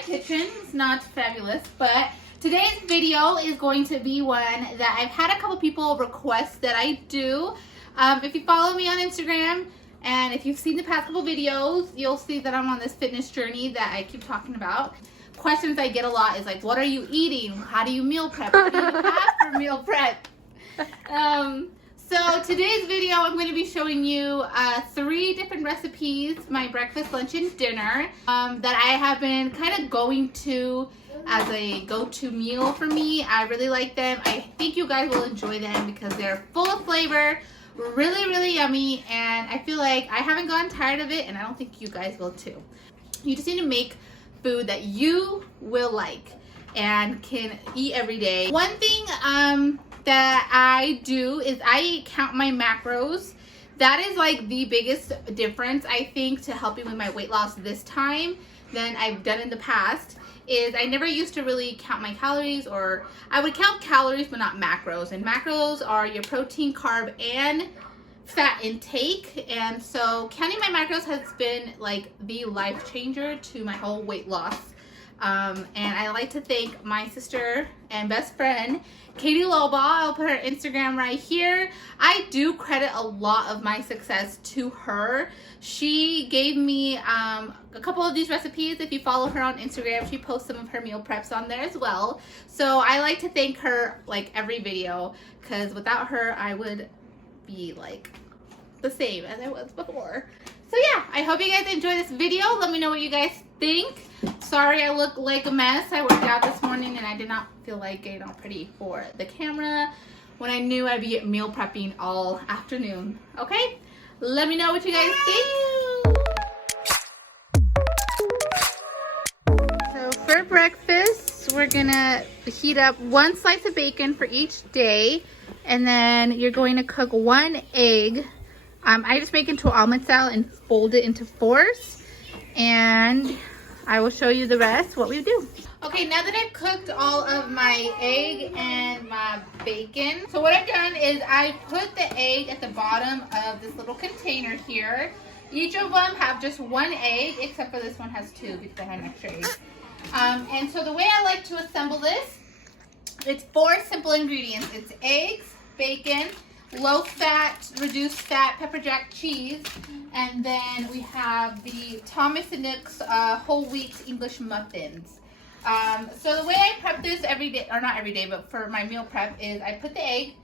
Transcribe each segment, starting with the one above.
kitchen. It's not fabulous, but today's video is going to be one that I've had a couple people request that I do. If you follow me on Instagram and if you've seen the past couple videos, you'll see that I'm on this fitness journey that I keep talking about. Questions I get a lot is like, what are you eating? How do you meal prep? What do you have for meal prep? So today's video, I'm going to be showing you 3 different recipes, my breakfast, lunch, and dinner, that I have been kind of going to as a go-to meal for me. I really like them. I think you guys will enjoy them because they're full of flavor, really yummy, and I feel like I haven't gotten tired of it, and I don't think you guys will too. You just need to make food that you will like and can eat every day. One thing that I do is I count my macros. That is like the biggest difference, I think, to helping with my weight loss this time than I've done in the past. Is I never used to really count my calories, or I would count calories but not macros, and macros are your protein, carb, and fat intake. And so counting my macros has been like the life changer to my whole weight loss. And I like to thank my sister and best friend, Katie Loba. I'll put her Instagram right here. I do credit a lot of my success to her. She gave me a couple of these recipes. If you follow her on Instagram, she posts some of her meal preps on there as well. So I like to thank her like every video, because without her, I would be like the same as I was before. So yeah, I hope you guys enjoy this video. Let me know what you guys think. Sorry I look like a mess. I worked out this morning and I did not feel like getting all pretty for the camera when I knew I'd be meal prepping all afternoon. Okay? Let me know what you guys think. So for breakfast, we're gonna heat up 1 slice of bacon for each day, and then you're going to cook 1 egg. I just make it into omelet style and fold it into 4s, and I will show you the rest, what we do. Okay, now that I've cooked all of my egg and my bacon, so what I've done is I put the egg at the bottom of this little container here. Each of them have just 1 egg, except for this one has 2 because I had an extra egg. And so the way I like to assemble this, it's 4 simple ingredients. It's eggs, bacon, low fat, reduced fat pepper jack cheese, and then we have the Thomas & Nook's whole wheat English muffins. So the way I prep this every day, or not every day, but for my meal prep, is I put the egg,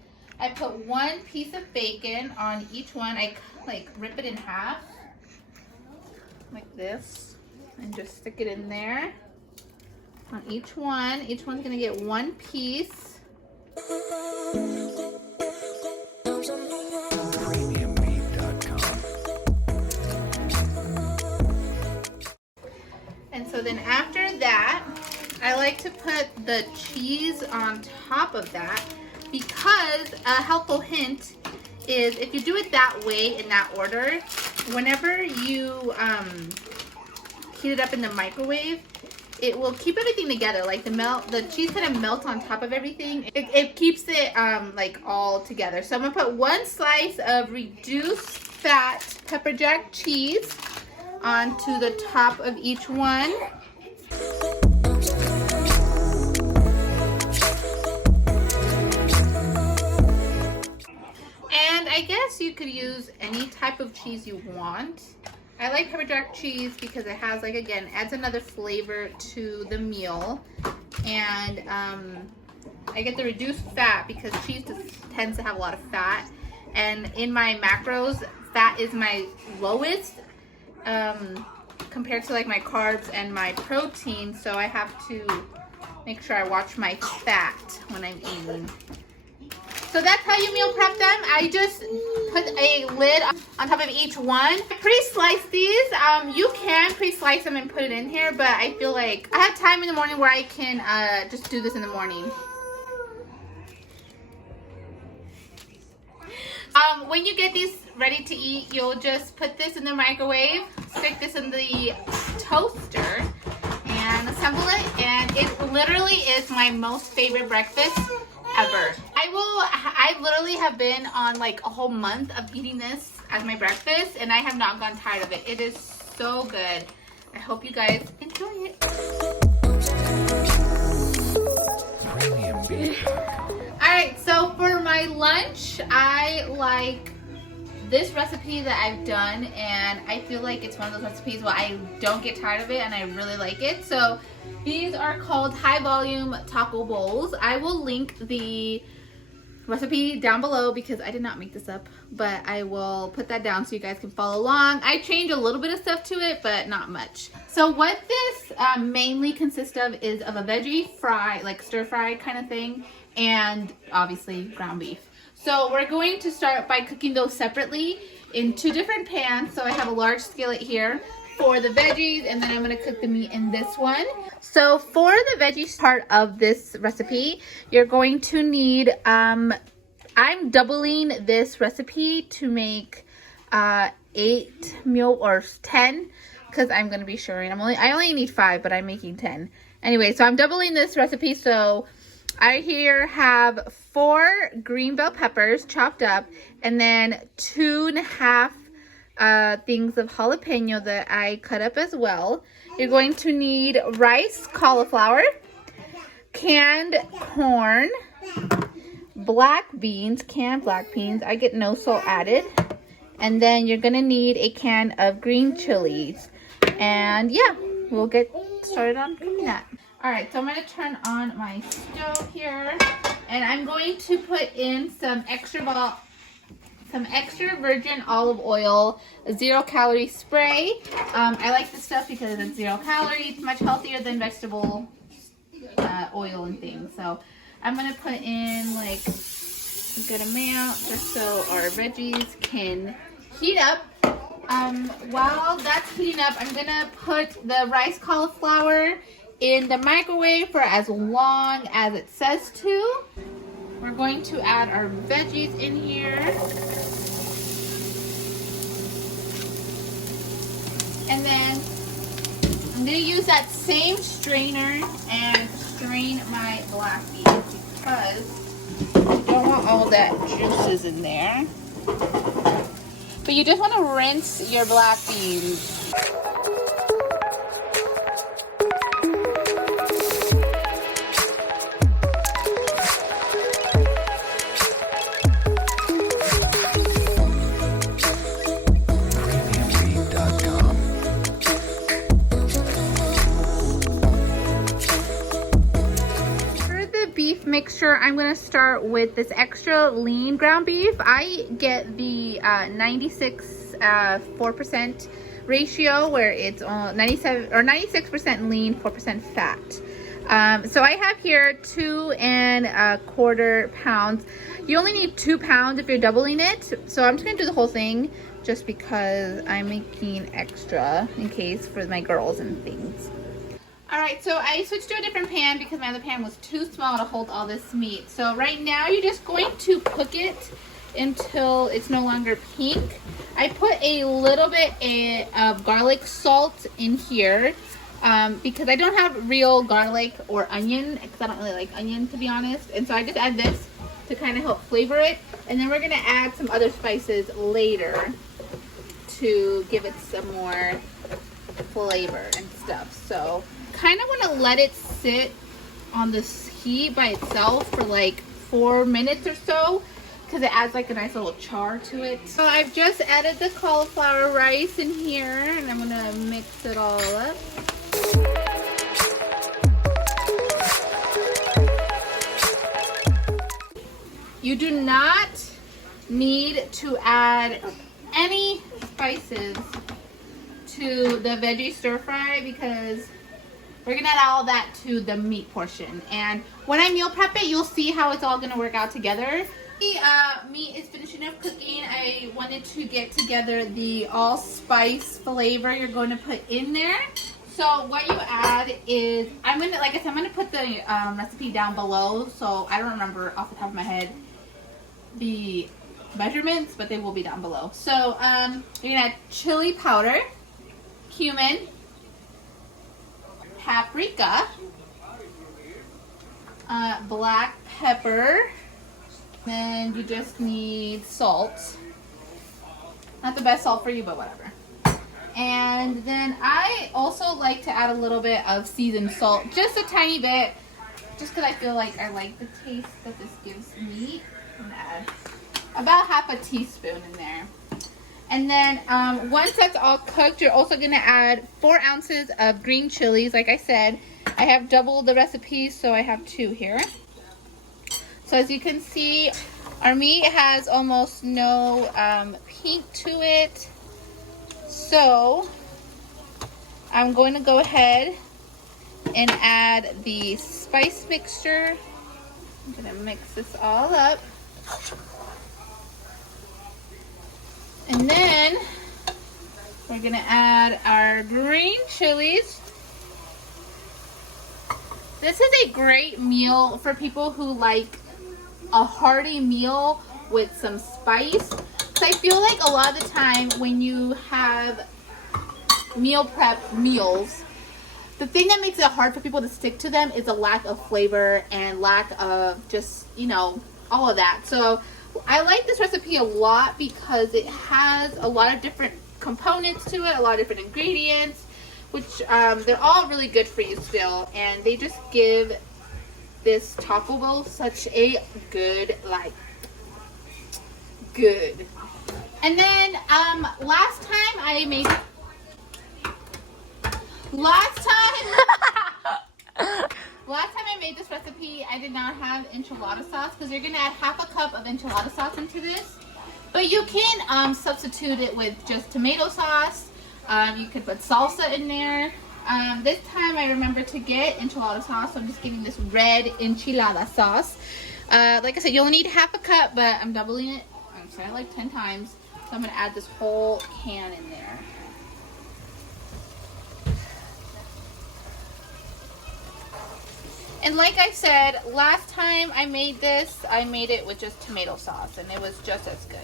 I put 1 piece of bacon on each one. I like rip it in half like this and just stick it in there on each one. Each one's gonna get 1 piece. And so then after that, I like to put the cheese on top of that, because a helpful hint is if you do it that way, in that order, whenever you heat it up in the microwave, it will keep everything together. Like the cheese kind of melts on top of everything. It keeps it like all together. So I'm gonna put 1 slice of reduced fat pepper jack cheese onto the top of each one. And I guess you could use any type of cheese you want. I like pepper jack cheese because it has, like, again, adds another flavor to the meal. And I get the reduced fat because cheese tends to have a lot of fat. And in my macros, fat is my lowest compared to like my carbs and my protein. So I have to make sure I watch my fat when I'm eating. So that's how you meal prep them. I just put a lid on top of each one. Pre-slice these. You can pre-slice them and put it in here, but I feel like I have time in the morning where I can just do this in the morning. When you get these ready to eat, you'll just put this in the microwave, stick this in the toaster, and assemble it. And it literally is my most favorite breakfast ever. I literally have been on like a whole month of eating this as my breakfast, and I have not gotten tired of it. It is so good. I hope you guys enjoy it. I like this recipe that I've done, and I feel like it's one of those recipes where I don't get tired of it and I really like it. So these are called high volume taco bowls. I will link the recipe down below because I did not make this up, but I will put that down so you guys can follow along. I changed a little bit of stuff to it, but not much. So what this mainly consists of is a veggie fry, like stir fry kind of thing, and obviously ground beef. So we're going to start by cooking those separately in 2 different pans. So I have a large skillet here for the veggies, and then I'm going to cook the meat in this one. So for the veggies part of this recipe, you're going to need, I'm doubling this recipe to make 8 meal, or 10, because I'm going to be sharing. I only need 5, but I'm making 10. Anyway, so I'm doubling this recipe. So I here have 4 green bell peppers chopped up, and then 2.5 things of jalapeno that I cut up as well. You're going to need rice, cauliflower, canned corn, black beans, canned black beans. I get no salt added. And then you're gonna need a can of green chilies. And yeah, we'll get started on cooking that. All right, so I'm gonna turn on my stove here, and I'm going to put in some extra virgin olive oil, a 0-calorie spray. I like this stuff because it's 0 calories. It's much healthier than vegetable oil and things. So I'm gonna put in like a good amount just so our veggies can heat up. While that's heating up, I'm gonna put the rice cauliflower in the microwave for as long as it says to. We're going to add our veggies in here. And then I'm going to use that same strainer and strain my black beans because you don't want all that juices in there. But you just want to rinse your black beans. Mixture, I'm going to start with this extra lean ground beef. I get the 4% ratio where it's 97 or 96% lean, 4% fat. So I have here 2.25 pounds. You only need 2 pounds if you're doubling it. So I'm just going to do the whole thing just because I'm making extra in case for my girls and things. Alright, so I switched to a different pan because my other pan was too small to hold all this meat. So right now you're just going to cook it until it's no longer pink. I put a little bit of garlic salt in here because I don't have real garlic or onion because I don't really like onion, to be honest. And so I just add this to kind of help flavor it. And then we're going to add some other spices later to give it some more flavor and stuff. So kind of want to let it sit on this heat by itself for like 4 minutes or so because it adds like a nice little char to it. So I've just added the cauliflower rice in here and I'm gonna mix it all up. You do not need to add any spices to the veggie stir fry because we're gonna add all that to the meat portion. And when I meal prep it, you'll see how it's all gonna work out together. The meat is finishing up cooking. I wanted to get together the allspice flavor you're going to put in there. So what you add is, I'm gonna, like I said, I'm gonna put the recipe down below. So I don't remember off the top of my head the measurements, but they will be down below. So you're gonna add chili powder, cumin, paprika, black pepper, then you just need salt. Not the best salt for you, but whatever. And then I also like to add a little bit of seasoned salt, just a tiny bit, just because I feel like I like the taste that this gives me. I'm gonna add about half a teaspoon in there. And then once that's all cooked, you're also gonna add 4 ounces of green chilies. Like I said, I have double the recipe, so I have 2 here. So as you can see, our meat has almost no pink to it. So I'm going to go ahead and add the spice mixture. I'm gonna mix this all up. And then we're gonna add our green chilies. This is a great meal for people who like a hearty meal with some spice. Because I feel like a lot of the time when you have meal prep meals, the thing that makes it hard for people to stick to them is a lack of flavor and lack of just, you know, all of that. So I like this recipe a lot because it has a lot of different components to it, a lot of different ingredients, which they're all really good for you still, and they just give this taco bowl such a good, like, good. And then last time I made this recipe, I did not have enchilada sauce, because you're gonna add half a cup of enchilada sauce into this. But you can substitute it with just tomato sauce. You could put salsa in there. This time I remembered to get enchilada sauce, so I'm just getting this red enchilada sauce. Like I said, you only need half a cup, but I'm doubling it. I'm saying it like 10 times. So I'm gonna add this whole can in there. And like I said, last time I made this, I made it with just tomato sauce, and it was just as good.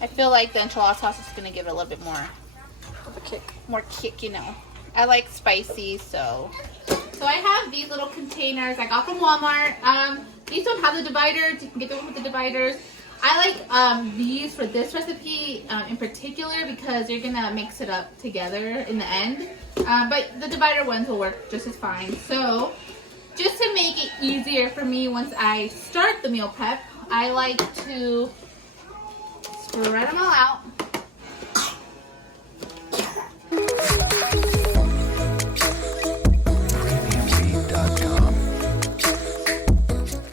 I feel like the enchilada sauce is going to give it a little bit more of a kick. More kick, you know. I like spicy, so I have these little containers I got from Walmart. These don't have the dividers. You can get the one with the dividers. I like these for this recipe in particular because you're going to mix it up together in the end. But the divider ones will work just as fine. So just to make it easier for me once I start the meal prep, I like to spread them all out.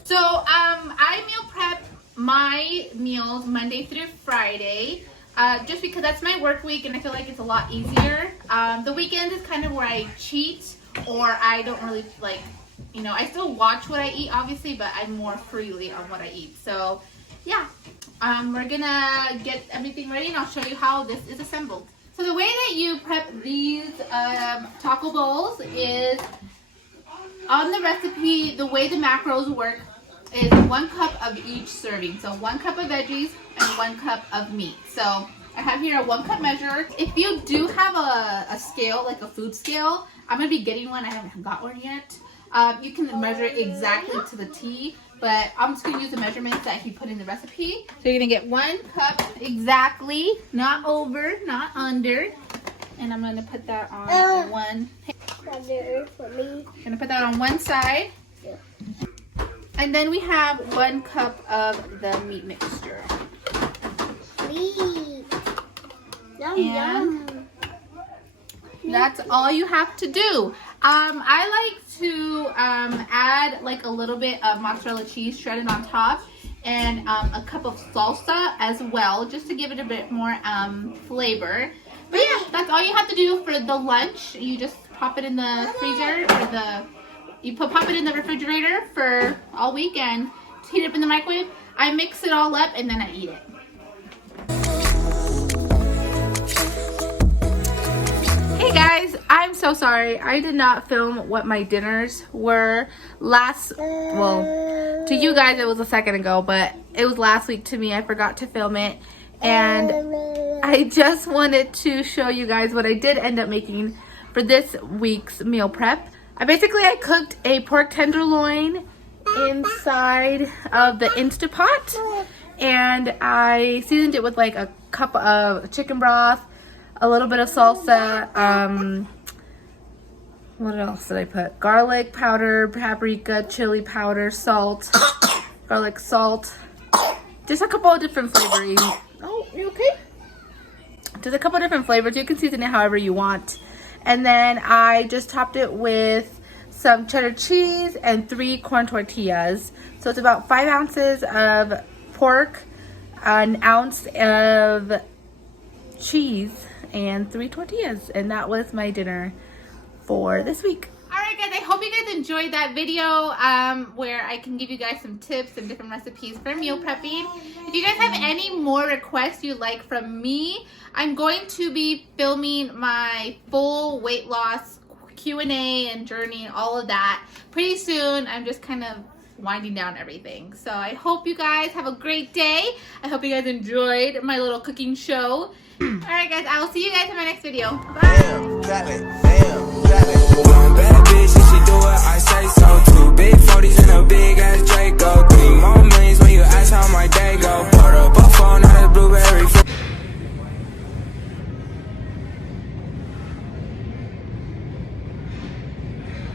So I meal prep my meals Monday through Friday. Just because that's my work week and I feel like it's a lot easier. The weekend is kind of where I cheat, or I don't really like, you know, I still watch what I eat obviously, but I'm more freely on what I eat. So yeah, we're gonna get everything ready and I'll show you how this is assembled. So the way that you prep these taco bowls is on the recipe. The way the macros work is 1 cup of each serving. So 1 cup of veggies and 1 cup of meat. So I have here a 1 cup measure. If you do have a scale, like a food scale, I'm gonna be getting one. I haven't got one yet. You can measure it exactly to the T, but I'm just gonna use the measurements that he put in the recipe. So you're gonna get 1 cup exactly, not over, not under. And I'm gonna put that on one. For me. Gonna put that on one side. Yeah. And then we have 1 cup of the meat mixture. Meat. Yum, yum. That's all you have to do. I like to add like a little bit of mozzarella cheese shredded on top and a cup of salsa as well, just to give it a bit more flavor. But yeah, that's all you have to do for the lunch. You just pop it in the freezer, or pop it in the refrigerator for all week and heat it up in the microwave. I mix it all up and then I eat it. Hey guys, I'm so sorry. I did not film what my dinners were well, to you guys it was a second ago, but it was last week to me. I forgot to film it. And I just wanted to show you guys what I did end up making for this week's meal prep. I cooked a pork tenderloin inside of the Instapot, and I seasoned it with like a cup of chicken broth, a little bit of salsa, what else did I put? Garlic powder, paprika, chili powder, salt, garlic salt, Just a couple of different flavors. Oh, you okay? Just a couple of different flavors. You can season it however you want. And then I just topped it with some cheddar cheese and 3 corn tortillas. So it's about 5 ounces of pork, an ounce of cheese, and 3 tortillas. And that was my dinner for this week. Alright guys, I hope you guys enjoyed that video where I can give you guys some tips and different recipes for meal prepping. If you guys have any more requests you'd like from me, I'm going to be filming my full weight loss Q&A and journey and all of that pretty soon. I'm just kind of winding down everything. So I hope you guys have a great day. I hope you guys enjoyed my little cooking show. Alright guys, I will see you guys in my next video. Bye!